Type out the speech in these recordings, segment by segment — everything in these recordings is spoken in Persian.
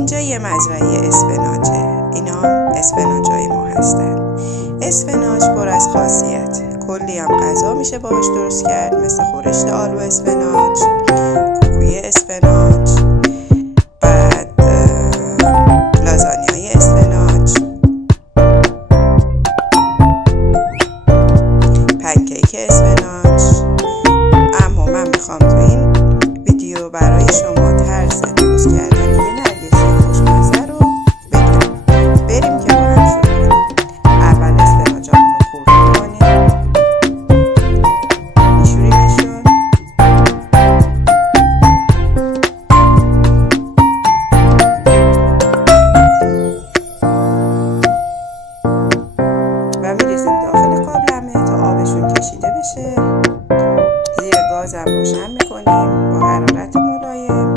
اینجا یه مزرعه اسفناجه. اینا اسفناجای ما هستن. اسفناج پر از خاصیت، کلی هم غذا میشه باهاش درست کرد، مثل خورشت آلو اسفناج، کوکوی اسفناج، بعد لازانیای اسفناج، پنکیک اسفناج. اما من میخوام تو این ویدیو برای شما طرز درست کردن یه نرگسی خوشمزه رو بگم. بریم که با هم شروع کنیم. اول اسفناجامون رو خورد کنیم، میشوریمشون. و میریزیم داخل قابلمه تا آبشون کشیده بشه. زیر گازم روشن میکنیم با حرارت ملایم.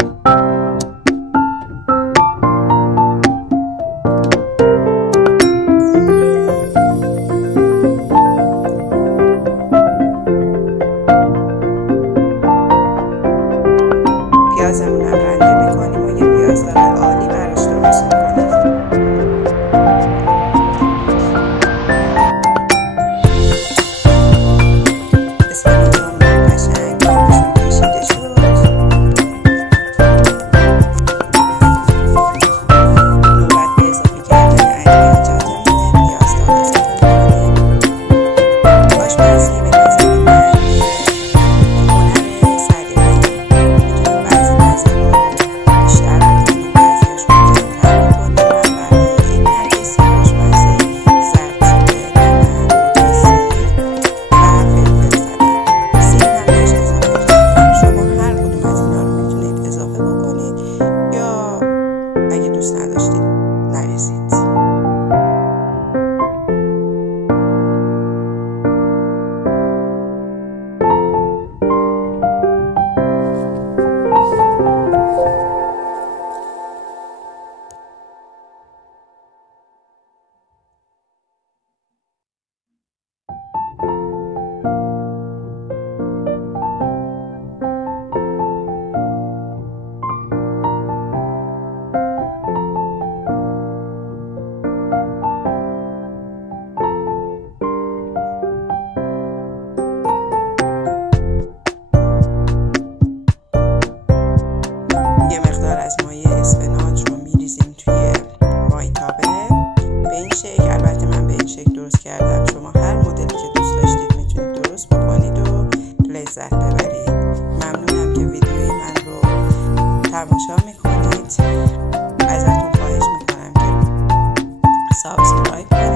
پیازمون هم رنده میکنیم و یه پیازدار عالی براش درست میکنیم. اسفناجامون قشنگ آبشون کشیده شد. نوبت به اضافه کردن ادویه‌جاتمونه. پیازدار اضافه میکنیم. آشپزی به نظر من هنر سلیقه‌ای. میتونیم بعضی غذاها رو بیشتر بکنیم، بعضی‌هاش رو کمتر بکنیم. من برای این نرگسی خوشمزه زردچوبه، نمک، سیر و فلفل زدم. سیر هم بهش اضافه کردم. شما هر کدوم از اینا رو میتونید اضافه بکنید یا اگه دوست نداشتید نریزید. یه مقدار از مایه اسفناج رو میریزیم توی مایتابه به این شکل. البته من به این شکل درست کردم. شما هر مدلی که دوست داشتید میتونید درست بکنید و لذت ببرید. ممنونم که ویدیوی من رو تماشا میکنید. ازتون خواهش میکنم که سابسکرایب کنید.